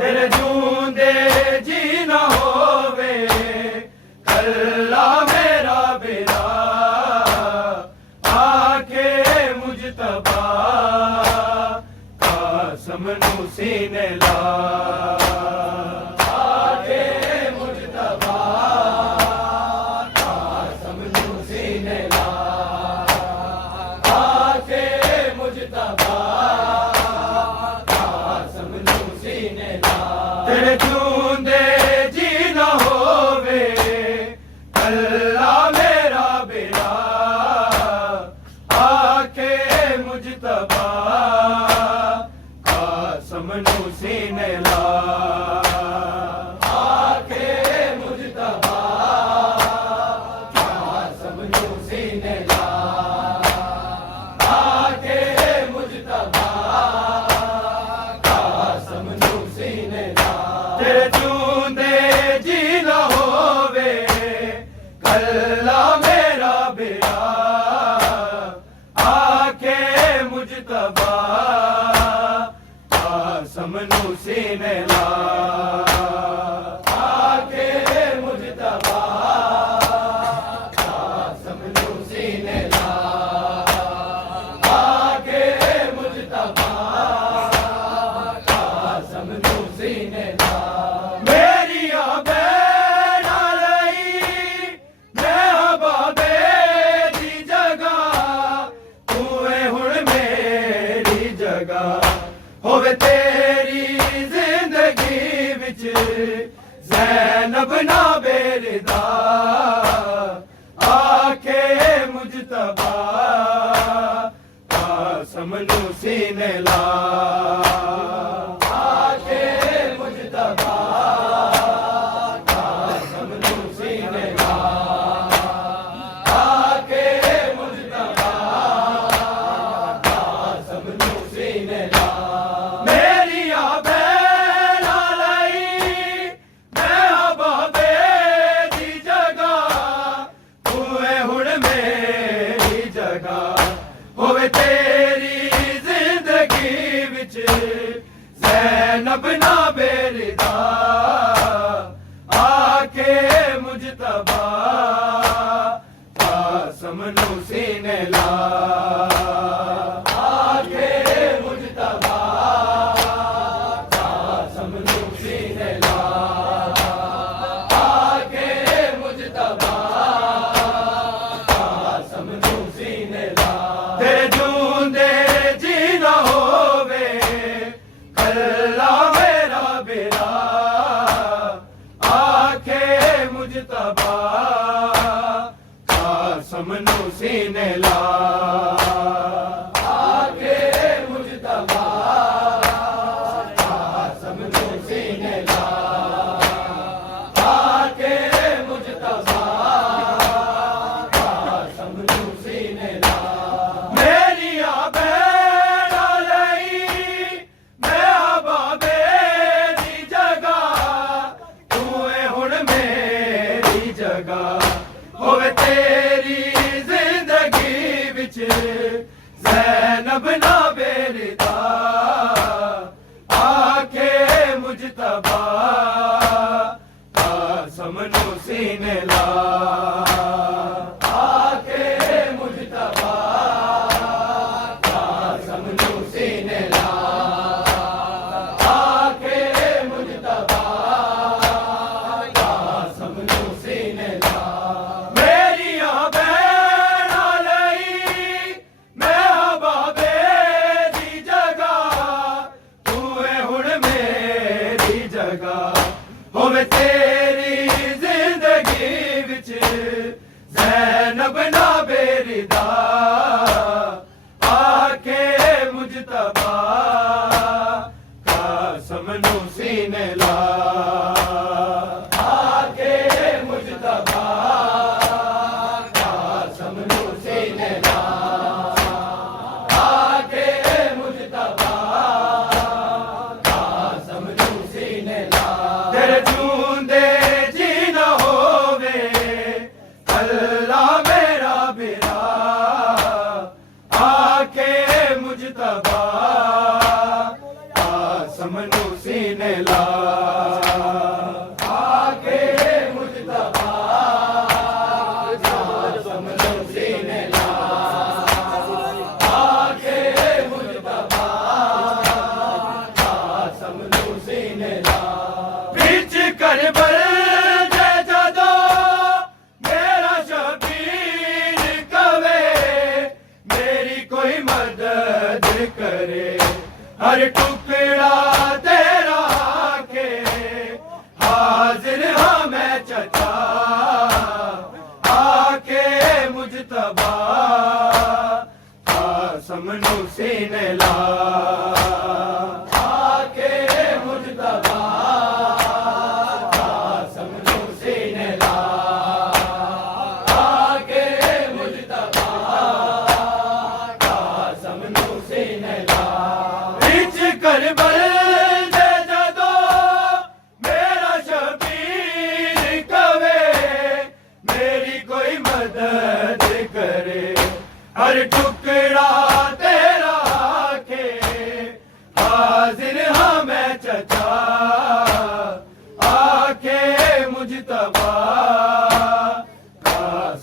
तेरे जूंदे जी न होवे कल्ला मेरा बेरा आके मुजतबा कासम नू सीने ला आके मुजतबा कासम नू सीने ला आके मुजतबा कासम नू सीने ला तेरे जूंदे जी न होवे कल्ला मेरा बेरा आके मुजतबा कासम नू सीने ला आके मुजतबा कासम नू सीने ला आके मुजतबा कासम नू सीने ला तेरे जूंदे जी न होवे कल्ला मेरा बेरा आके मुजतबा कासम नू सीने ला आके मुजतबा कासम नू सीने ला आके मुजतबा कासम नू सीने ला मेरिया बैना लई मैं बाबे दी जगह तू है हुण मेरी जगह होवे तेरी जिंदगी विच ज़ैनब ना बेरदा आके मुजतबा कासम नू सीने ला आके मुजतबा कासम नू सीने ला आके मुजतबा कासम नू सीने ला मेरिया बैना लई मैं बाबे दी जगह तू है हुण मेरी जगह होवे तेरी जिंदगी विच ज़ैनब ना बेरदा आके मुजतबा कासम नू सीने ला आके मुजतबा कासम नू सीने ला आके मुजतबा कासम नू सीने ला तेरे जूंदे जी न होवे कल्ला मेरा बेरा आके मुजतबा कासम नू सीने ला आके मुजतबा कासम नू सीने ला आके मुजतबा कासम नू सीने ला मेरिया बैना लई मैं बाबे दी जगह तू है हुण मेरी जगह होवे तेरी जिंदगी विच ज़ैनब ना बेरदा आके मुजतबा कासम नू सीने ला आके मुजतबा कासम नू सीने ला आके मुजतबा कासम नू सीने ला मेरिया बैना लई मैं बाबे दी जगह तू है हुण मेरी जगह होवे तेरी जिंदगी विच ज़ैनब ना बेरदा आके मुजतबा कासम नू सीने ला आके मुजतबा कासम नू सीने ला आके मुजतबा कासम नू सीने ला तेरे जूंदे जी न होवे कल्ला मेरा बेरा आके मुजतबा कासम नू सीने ला आके मुजतबा समझो सीने ला आके मुजतबा समझो सीने ला बिच करबल दे जदों मेरा शबीर कवे मेरी कोई मदद करे हर टुकड़ा तेरा के हाजिर हाँ मैं चचा आके मुजतबा समनू सीने ला आके मुजतबा समनू सीने ला आके मुजतबा समनू सीने ला बिच करबल दे जदों मेरा शबीर कवे मेरी कोई मदद करे हर टुकड़ा तेरा के हाजिर हाँ मैं चचा आके मुजतबा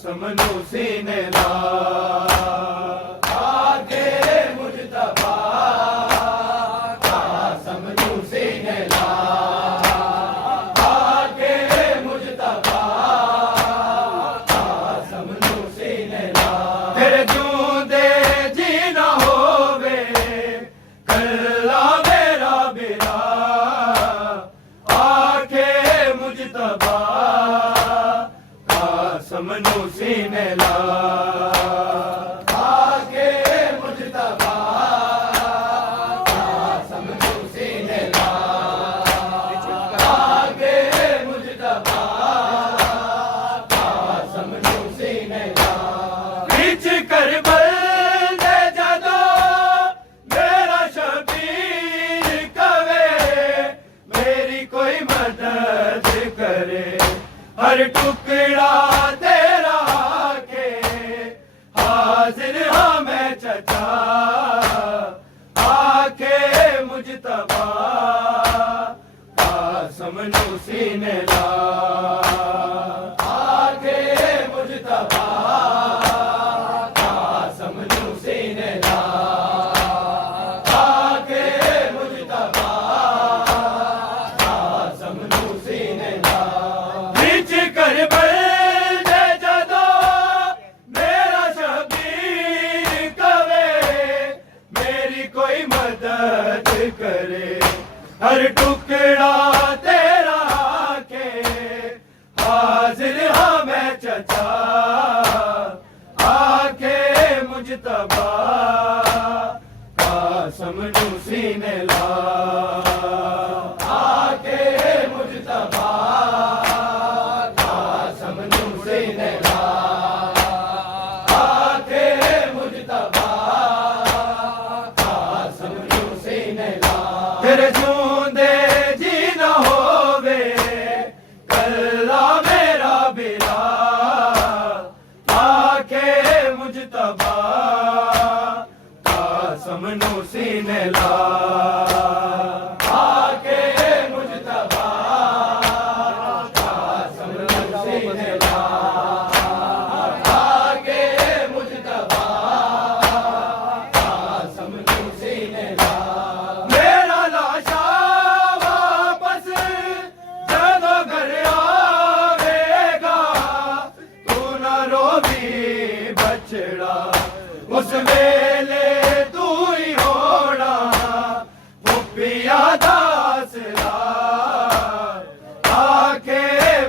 समनू सीने ला आके मुजतबा समनू सीने ला आके मुजतबा समनू सीने ला तेरे जूंदे जी ना होवे कल्ला मेरा बिरा आके मुजतबा समनू सीने ला आके मुजतबा समनू सीने ला आके मुजतबा समनू सीने ला बिच करबल दे जदों मेरा शबीर कवे मेरी कोई मदद करे हर टुकड़ा तेरा के हाजिर हाँ मैं चचा आके मुजतबा समनू सीने ला आके मुजतबा समनू सीने ला आके मुजतबा समनू सीने ला बिच करबल दे जदों मेरा शबीर कवे मेरी कोई मदद करे हर टुकड़ा तेरा के हाजिर हाँ मैं चचा आके मुजतबा समनू सीने ला आके मुजतबा समनू सीने ला आके मुजतबा समनू सीने ला तेरे जूंदे जी ना होवे कल्ला मेरा बिरा आके मुजतबा समनू सीने ला आके मुजतबा समनू सीने ला आके मुजतबा समनू सीने ला मेरा लाशा वापस जदों घर आवेगा तू ना रोवी बछड़ा उस वेले तू ही होना पिया दासला आके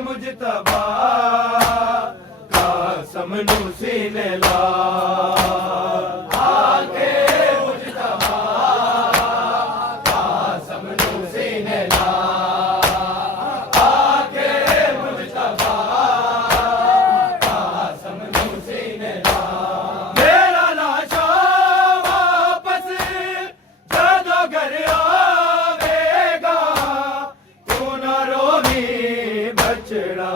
मुजतबा समनू सीने ला आके मुजतबा समनू सीने ला आके मुजतबा समनू सीने ला मेरा लाशा वापस जदों घर आवेगा तू ना रोवी बछड़ा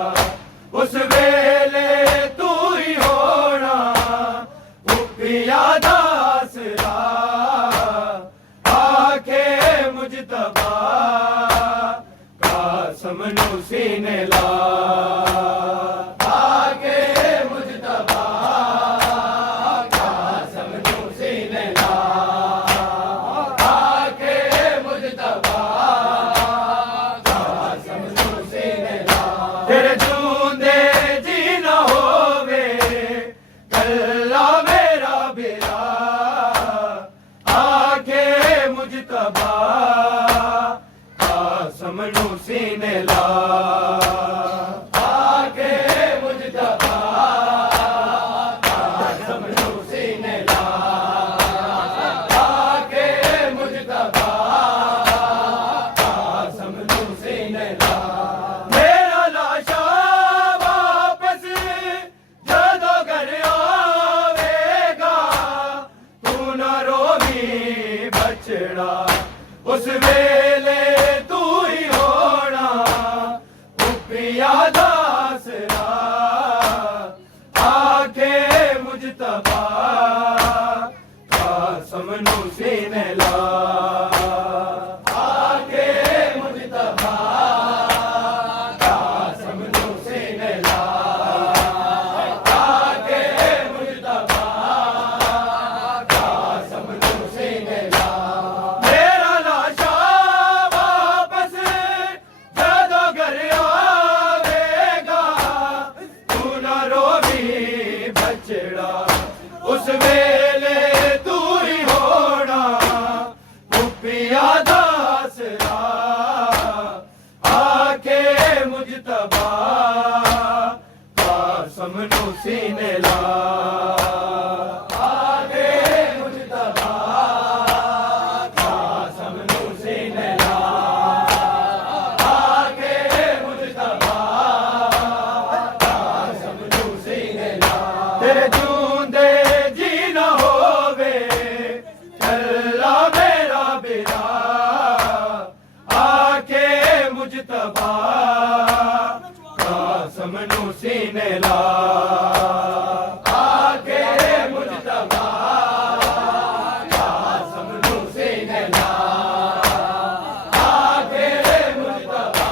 उस वेले तू ही होना पिया समनू सीने ला आके मुजतबा कासम नू सीने ला आके मुजतबा कासम नू सीने ला तेरे जूंदे जी न होवे कल्ला मेरा बेरा आके मुजतबा समनू सीने ला आके मुजतबा समनू सीने ला आके मुजतबा समनू सीने ला मेरा लाशा वापस जदों घर आवेगा तू न रोवी बछड़ा उस वेले दासरा आके मुजतबा कासम नू सीने ला आके मुजतबा कासम नू सीने ला आके मुजतबा कासम नू सीने ला मेरा लाशा वापस जदों घर बछड़ा उस वेले तू ही होना पुपिया दासरा आके मुजतबा कासम नू सीने ला आके मुजतबा कासम नू सीने ला आके मुजतबा कासम नू सीने ला तेरे जूंदे जी न होवे कल्ला मेरा बेरा आके मुजतबा कासम नू सीने ला आके मुजतबा कासम नू सीने ला आके मुजतबा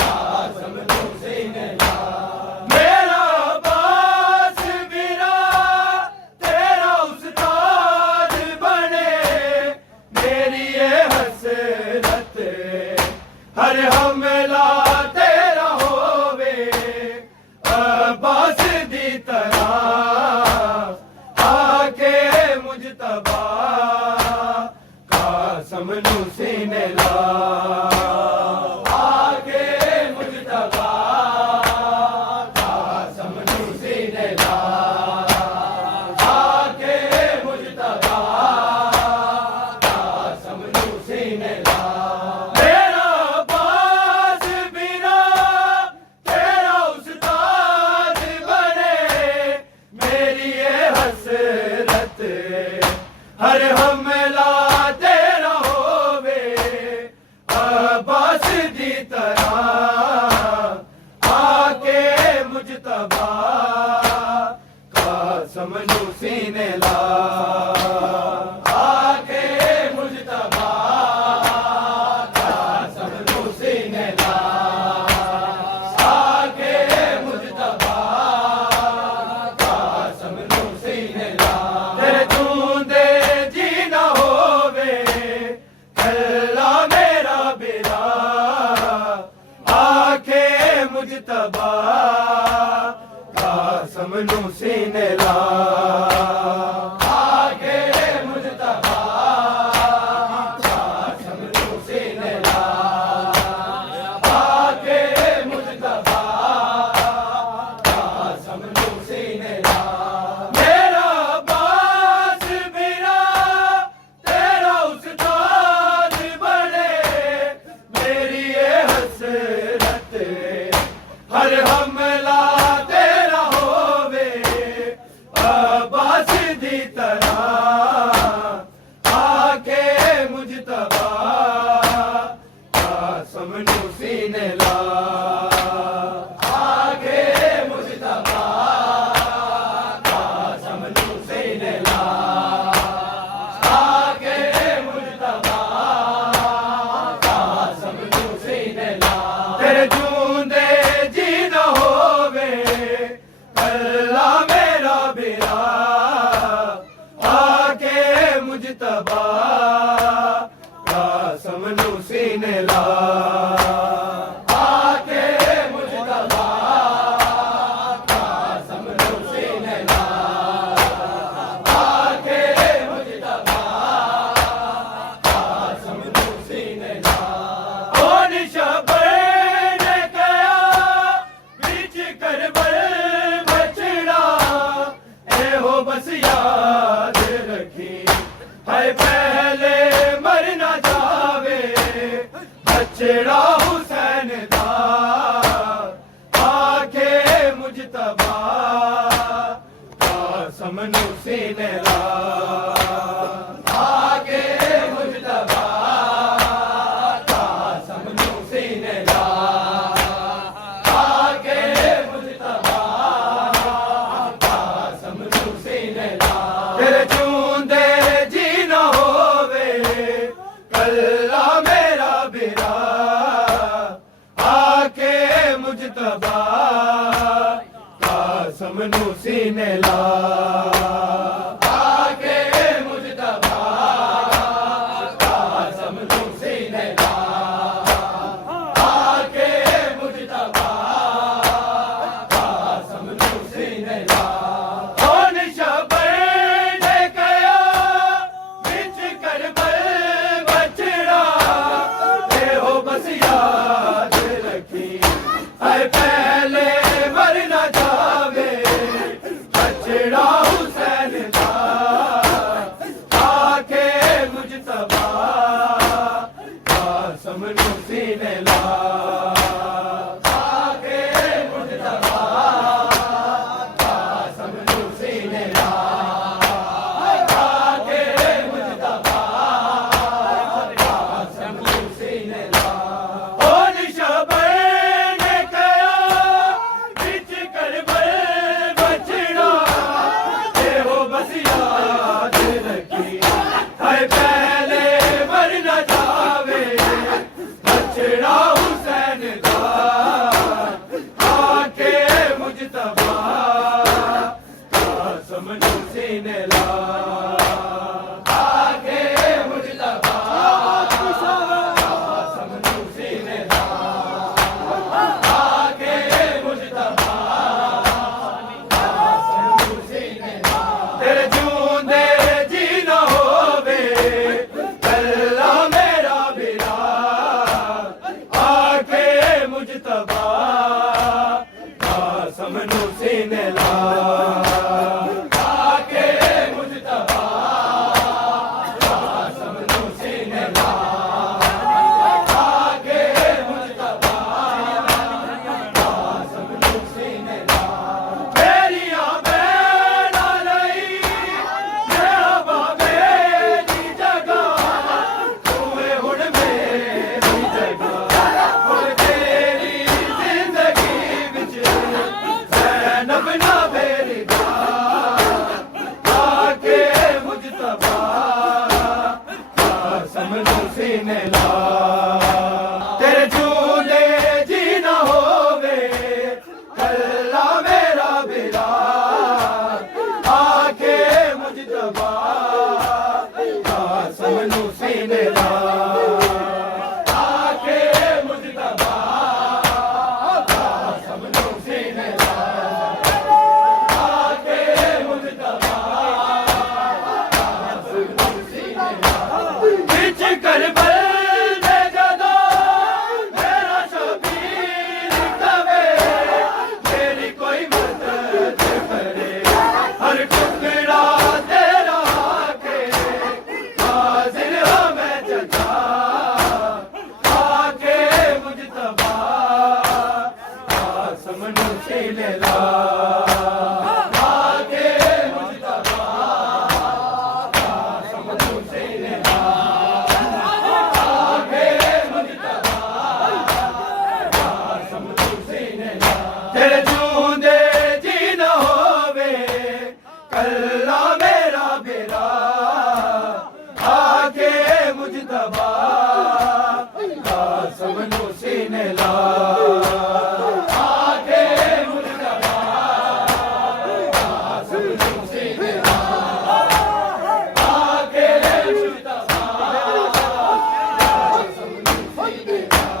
कासम नू सीने ला मेरा हर हमला तेरा होवे अब्बास दी तरह आके मुजतबा कासम नू सीने ला आके मुजतबा कासम नू सीने ला आके मुजतबा कासम नू सीने ला हर हमला तेरा होवे अब्बास दी तरह आके मुजतबा कासम नू सीने ला आके मुजतबा कासम नू सीने ला आके मुजतबा कासम नू सीने ला तेरे जूंदे जी न होवे कल्ला मेरा बेरा आके मुजतबा कासम नू सीने ला आके मुजतबा कासम नू सीने ला आके मुजतबा कासम नू सीने ला मेरा बास बिना तेरा उस्ताद बने मेरी ये हसरत हर हमला तेरा होवे अब्बास दी तरह आके मुजतबा कासम नू सीने ला आके मुजतबा कासम नू सीने ला आके मुजतबा कासम नू सीने आके मुजतबा कासम सीने ला, आके मुजतबा कासम सीने ला। ओ निशबर ने कया बिच करबल बचड़ा, ए हो बस याद रखी है पहले मर ना जावे बचड़ा हुसैन दा। आके मुजतबा कासम सीने ला, आके मुजतबा कासम सीने ला, आके मुजतबा कासम सीने ला। तेरे चूंदे जी न होवे कल्ला मेरा बिरा, आके मुजतबा कासम सीने ला, आके मुजतबा कासम सीने ला, आके मुजतबा कासम सीने ला। ओ निशबर ने कया बिच करबल बचड़ा, ए हो बस याद रखी है पहले मर न जावे बचड़ा हुसैन दा। आके मुजतबा कासम सीने ला, आके मुजतबा कासम सीने ला, आके मुजतबा कासम सीने ला। ओ निशबर ने कया बिच करबल बचड़ा, ए हो बस याद रखी है पहले मर न जावे बचड़ा हुसैन दा। आके मुजतबा कासम सीने ला, आके मुजतबा कासम सीने ला, आके मुजतबा कासम सीने ला। तेरे जूंदे जी न होवे कल्ला मेरा बिरा, आके मुजतबा कासम सीने ला, आके मुजतबा कासम सीने ला, आके मुजतबा कासम सीने ला। मेरिया बैना लई मैं बाबे दी जगह, तूए हुण मेरी जगह, हुण तेरी जिंदगी विच ज़ैनब ना मेरी दा। आके मुजतबा कासम सीने ला। तेरे चूंदे जी न होवे कल्ला मेरा बिरा, आके मुजतबा कासम सीने ला, आके मुजतबा कासम सीने ला, आके मुजतबा कासम सीने ला। बिच करबल ने जदों मेरा शबीर कवे, मेरी कोई मदद करे हर टुकड़ा तेरा के हाजिर हूं मैं जगा। आके मुजतबा कासम सीने ला, आके मुजतबा कासम सीने ला, आके मुजतबा कासम सीने ला। तेरे जूंदे जी न होवे कल्ला मेरा बिरा, आके मुजतबा कासम सीने ला, आके मुजतबा कासम सीने ला, आके मुजतबा कासम सीने ला।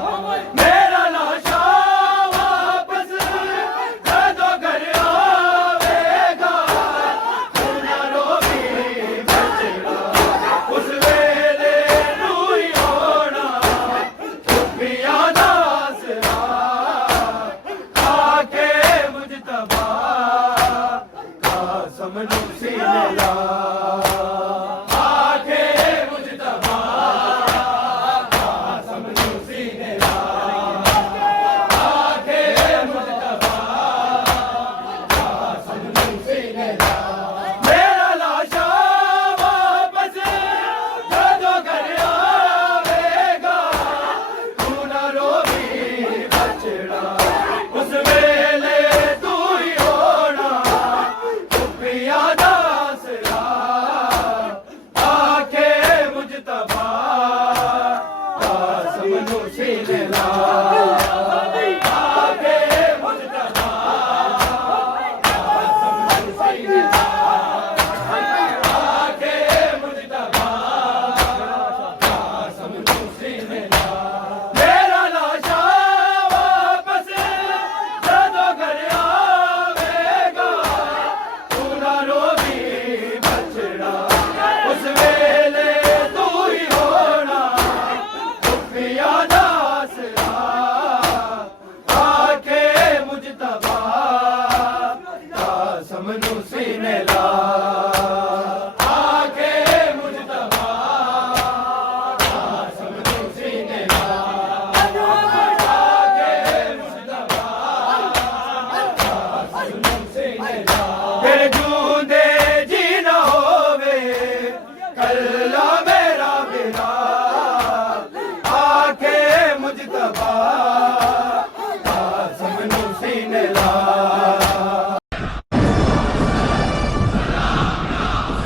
समझू सीने ला आके मुजतबा समझू सीने ला आके मुजतबा समझू सीने ला मेरा लाशा वापस जदों घर आवेगा तू ना रोवी बचड़ा उस वेले तू ही होना चुपिया दासरा आके मुजतबा समझू सीने ला आके मुजतबा समझू सीने ला आके मुजतबा समझू सीने ला मेरा लाशा वापस जदों घर आवेगा तू ना रोवी बचड़ा उस वेले तू ही होना चुपिया दासरा आके मुजतबा समझू सीने ला आके मुजतबा समझू सीने ला आके मुजतबा समझू सीने ला तेरे जूंदे जी ना होवे कल